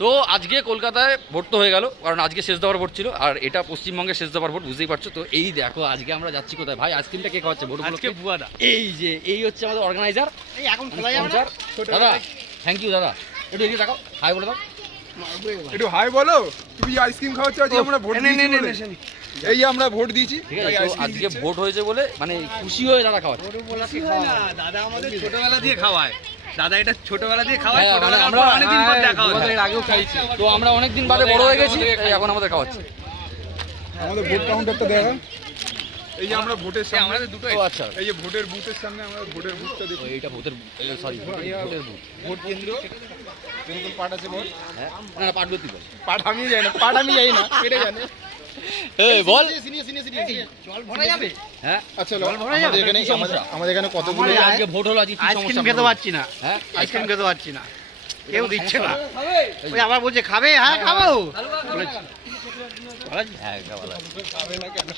তো আজকে কলকাতায় ভোট তো হয়ে গেল, কারণ আজকে শেষ দফার ভোট ছিল, আর এটা পশ্চিমবঙ্গের শেষ দফার ভোট, বুঝতেই পারছো। তো এই দেখো আজকে আমরা যাচ্ছি কোথায় ভাই, আইসক্রিমটা কে খাওয়াচ্ছে ভোট আজকে বুয়াদা। এই হচ্ছে আমাদের অর্গানাইজার। এই এখন খোলা যাবে না? দাদা থ্যাংক ইউ দাদা, একটু এগিয়ে দেখো, হাই বলে দাও। একটু হাই বলো। তুমি আইসক্রিম খাওয়াচ্ছ, আজকে আমরা ভোট দিয়েছি বলে। এই আমরা ভোট দিয়েছি, ঠিক আছে, তাই তো আইসক্রিম আজকে দিচ্ছে। ভোট হয়েছে বলে মানে খুশি হয়ে দাদা খাওয়াচ্ছে। দাদা আমাদের ছোটবেলা দিয়ে খাওয়ায়। দাদা এটা ছোটবেলা দিয়ে খাওয়ায়, হ্যাঁ, ছোটবেলা আমরা- আমরা অনেকদিন পর দেখা হচ্ছে। এর আগেও খাইছি, তো আমরা অনেকদিন বাদে বড় হয়ে গেছি, তাই এখন আমাদের খাওয়াচ্ছে। আমাদের ভোট কাউন্টারটা দেখা। এই যে আমরা ভোটের সামনে, আমাদের দুটো ও আচ্ছা, এই যে ভোটের বুথের সামনে আমরা ভোটের বুথটা ও, দেখি। এইটা ভোটের সরি ভোটের বুথ। ভোট কেন্দ্র কোন কোন পার্ট আছে বল। হ্যাঁ না পাটবতি বল। পার্ট আমি যাই না, পার্ট আমি যাই না, কেটে জানে। এই বল। জল ভরা যাবে? হ্যাঁ আচ্ছা জল ভরা যাবে? আমাদের এখানে কি সমস্যা? আমাদের এখানে কতগুলো আমাদের আজকে ভোট হলো, আজকে কি আইসক্রিম সমস্যা খেতে বলো? পাচ্ছি না। হ্যাঁ আইসক্রিম খেতে পাচ্ছি না, কেউ দিচ্ছে না। এই ওই আবার বলছে খাবে, হ্যাঁ খাবো। হ্যাঁ, ভালো আছে। খাবে না কেন?